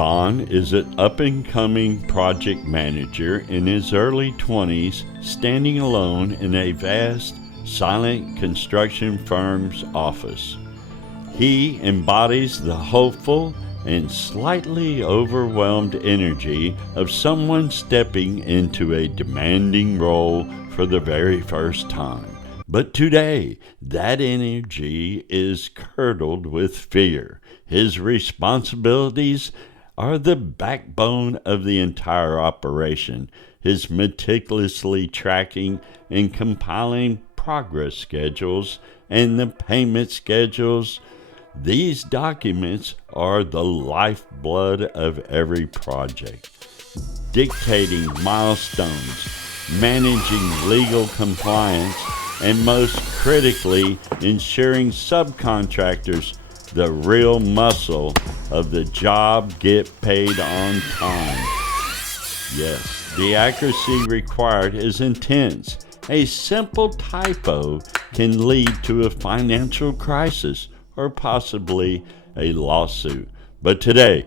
Don is an up-and-coming project manager in his early 20s, standing alone in a vast, silent construction firm's office. He embodies the hopeful and slightly overwhelmed energy of someone stepping into a demanding role for the very first time. But today, that energy is curdled with fear. His responsibilities are the backbone of the entire operation. His meticulously tracking and compiling progress schedules and the payment schedules. These documents are the lifeblood of every project, dictating milestones, managing legal compliance, and most critically, ensuring subcontractors, the real muscle of the job, get paid on time. Yes, the accuracy required is intense. A simple typo can lead to a financial crisis or possibly a lawsuit. But today,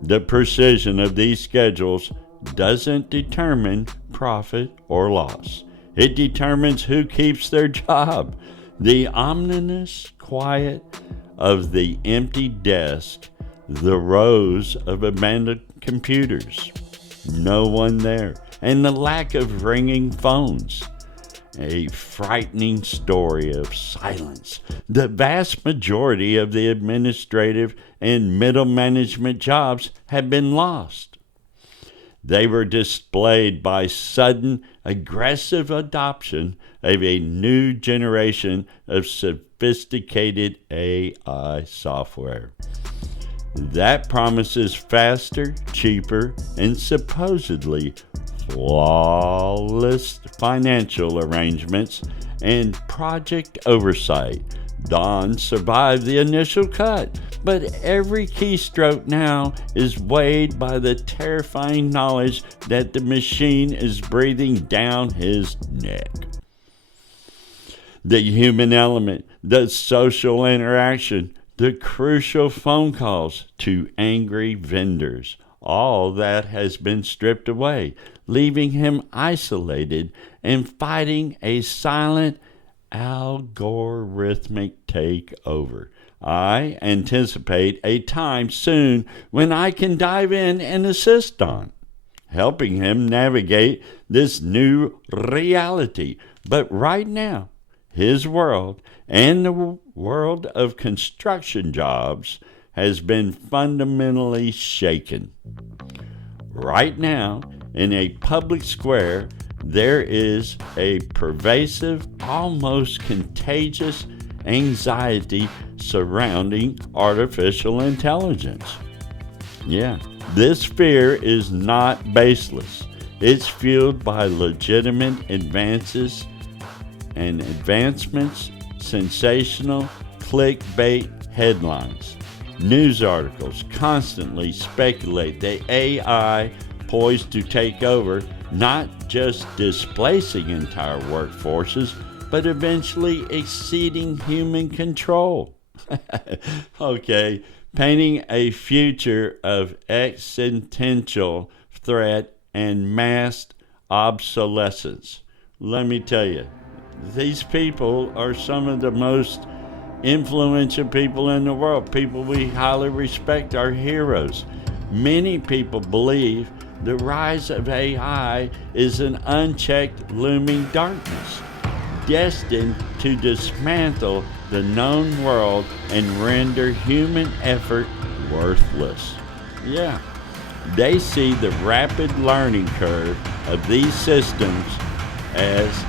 the precision of these schedules doesn't determine profit or loss. It determines who keeps their job. The ominous quiet of the empty desk, the rows of abandoned computers, no one there, and the lack of ringing phones. A frightening story of silence. The vast majority of the administrative and middle management jobs have been lost. They were displaced by sudden, aggressive adoption of a new generation of sophisticated AI software that promises faster, cheaper, and supposedly flawless financial arrangements and project oversight. Don survived the initial cut, but every keystroke now is weighed by the terrifying knowledge that the machine is breathing down his neck. The human element, the social interaction, the crucial phone calls to angry vendors, all that has been stripped away, leaving him isolated and fighting a silent algorithmic takeover. I anticipate a time soon when I can dive in and assist Don, helping him navigate this new reality. But right now, his world and the world of construction jobs has been fundamentally shaken. Right now, in a public square, there is a pervasive, almost contagious anxiety surrounding artificial intelligence. Yeah, this fear is not baseless. It's fueled by legitimate advances and advancements, sensational clickbait headlines. News articles constantly speculate that AI poised to take over, not just displacing entire workforces, but eventually exceeding human control. Okay, painting a future of existential threat and mass obsolescence. Let me tell you, these people are some of the most influential people in the world. People we highly respect, are heroes. Many people believe the rise of AI is an unchecked looming darkness, destined to dismantle the known world and render human effort worthless. Yeah, they see the rapid learning curve of these systems as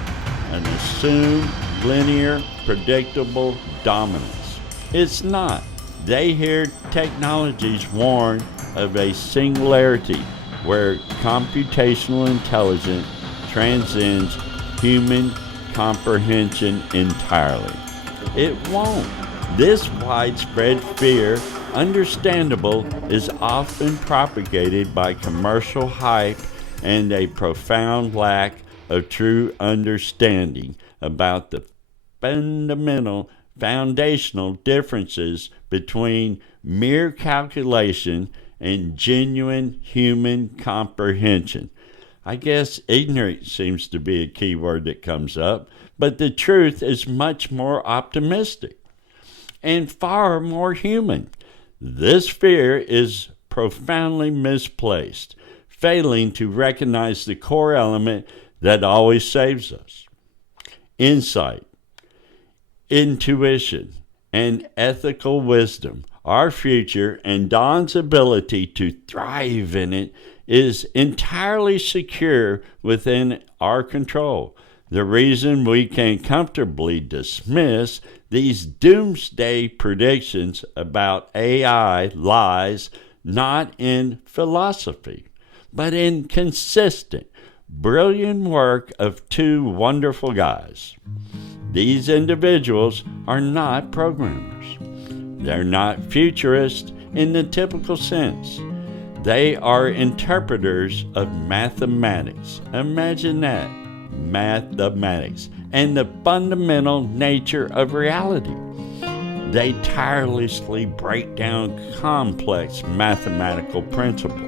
an assumed linear, predictable dominance. It's not. They hear technologies warn of a singularity where computational intelligence transcends human comprehension entirely. It won't. This widespread fear, understandable, is often propagated by commercial hype and a profound lack of true understanding about the foundational differences between mere calculation and genuine human comprehension. I guess ignorance seems to be a key word that comes up, but the truth is much more optimistic and far more human. This fear is profoundly misplaced, failing to recognize the core element that always saves us: insight, intuition, and ethical wisdom. Our future and Don's ability to thrive in it is entirely secure within our control. The reason we can comfortably dismiss these doomsday predictions about AI lies not in philosophy, but in consistent, brilliant work of two wonderful guys. These individuals are not programmers. They're not futurists in the typical sense. They are interpreters of mathematics. Imagine that, mathematics, and the fundamental nature of reality. They tirelessly break down complex mathematical principles,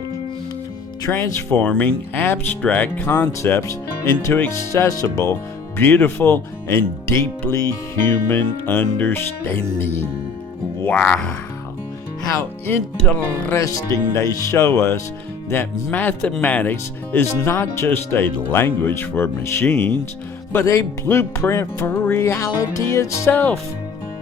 transforming abstract concepts into accessible, beautiful, and deeply human understanding. Wow! How interesting they show us that mathematics is not just a language for machines, but a blueprint for reality itself.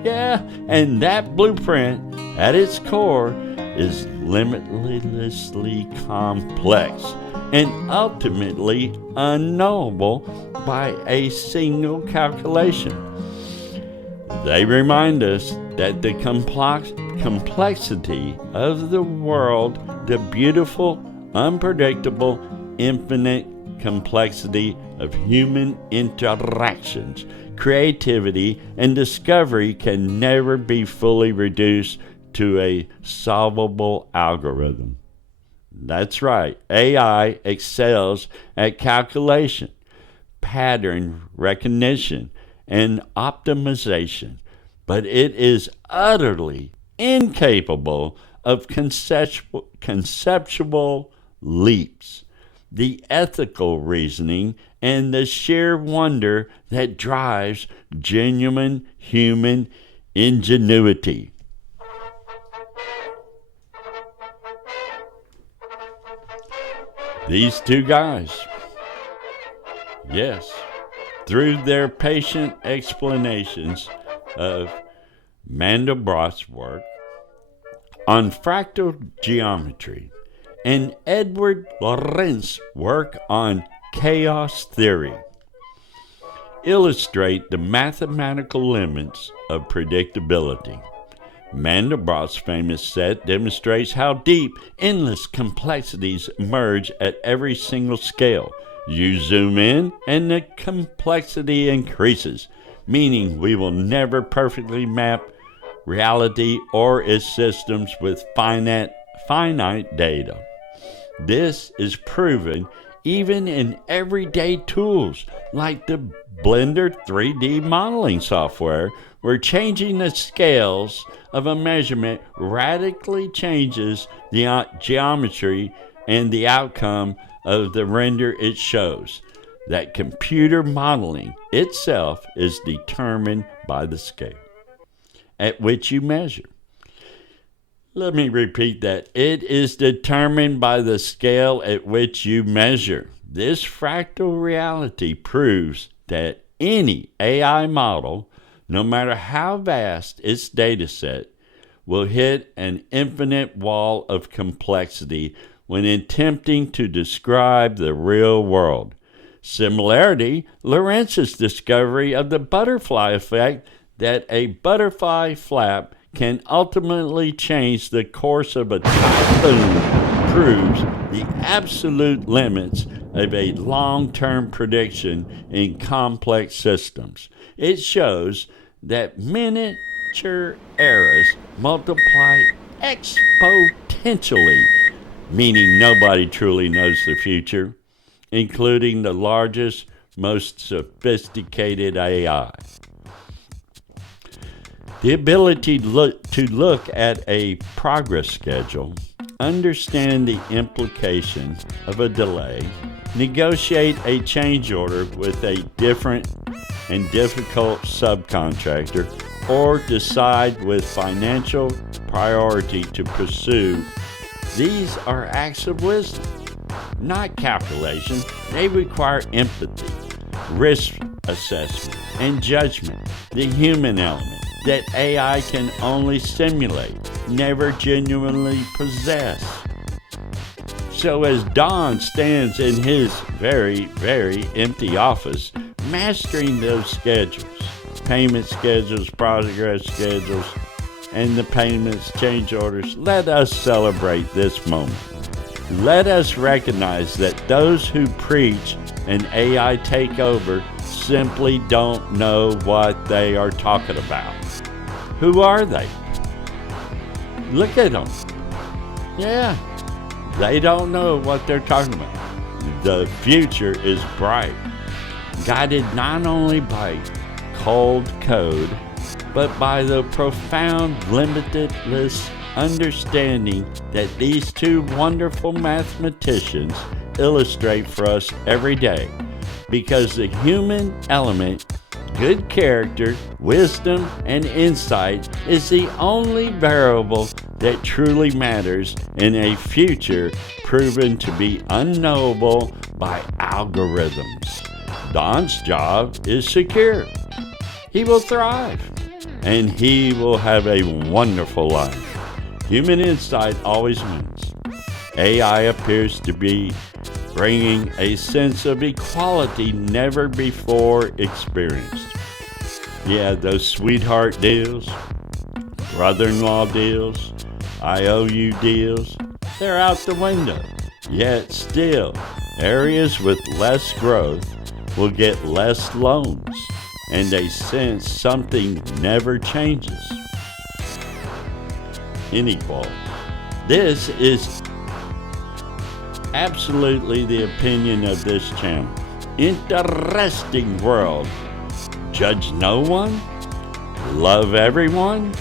Yeah, and that blueprint, at its core, is limitlessly complex and ultimately unknowable by a single calculation. They remind us that the complexity of the world, the beautiful, unpredictable, infinite complexity of human interactions, creativity, and discovery can never be fully reduced to a solvable algorithm. That's right, AI excels at calculation, pattern recognition, and optimization, but it is utterly incapable of conceptual leaps, the ethical reasoning, and the sheer wonder that drives genuine human ingenuity. These two guys, yes, through their patient explanations of Mandelbrot's work on fractal geometry and Edward Lorenz's work on chaos theory, illustrate the mathematical limits of predictability. Mandelbrot's famous set demonstrates how deep, endless complexities emerge at every single scale. You zoom in, and the complexity increases, meaning we will never perfectly map reality or its systems with finite data. This is proven even in everyday tools like the Blender 3D modeling software, where changing the scales of a measurement radically changes the geometry and the outcome of the render it shows. That computer modeling itself is determined by the scale at which you measure. Let me repeat that. It is determined by the scale at which you measure. This fractal reality proves that any AI model, no matter how vast its data set, will hit an infinite wall of complexity when attempting to describe the real world. Similarly, Lorenz's discovery of the butterfly effect, that a butterfly flap can ultimately change the course of a typhoon, proves the absolute limits of a long-term prediction in complex systems. It shows that miniature errors multiply exponentially, meaning nobody truly knows the future, including the largest, most sophisticated AI. The ability to look at a progress schedule understand the implication of a delay, negotiate a change order with a different and difficult subcontractor, or decide with financial priority to pursue. These are acts of wisdom, not calculation. They require empathy, risk assessment, and judgment, the human element that AI can only simulate, never genuinely possess. So as Don stands in his very, very empty office, mastering those schedules, payment schedules, progress schedules, and the payments, change orders, let us celebrate this moment. Let us recognize that those who preach an AI takeover simply don't know what they are talking about. Who are they? Look at them. Yeah, they don't know what they're talking about. The future is bright, guided not only by cold code, but by the profound, limitless understanding that these two wonderful mathematicians illustrate for us every day. Because the human element, good character, wisdom, and insight is the only variable that truly matters in a future proven to be unknowable by algorithms. Don's job is secure. He will thrive, and he will have a wonderful life. Human insight always wins. AI appears to be bringing a sense of equality never before experienced. Yeah, those sweetheart deals, brother-in-law deals, IOU deals, they're out the window. Yet still, areas with less growth will get less loans, and they sense something never changes. Inequality. This is absolutely the opinion of this channel. Interesting world. Judge no one, love everyone,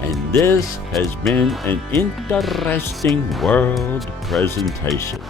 and this has been an interesting world presentation.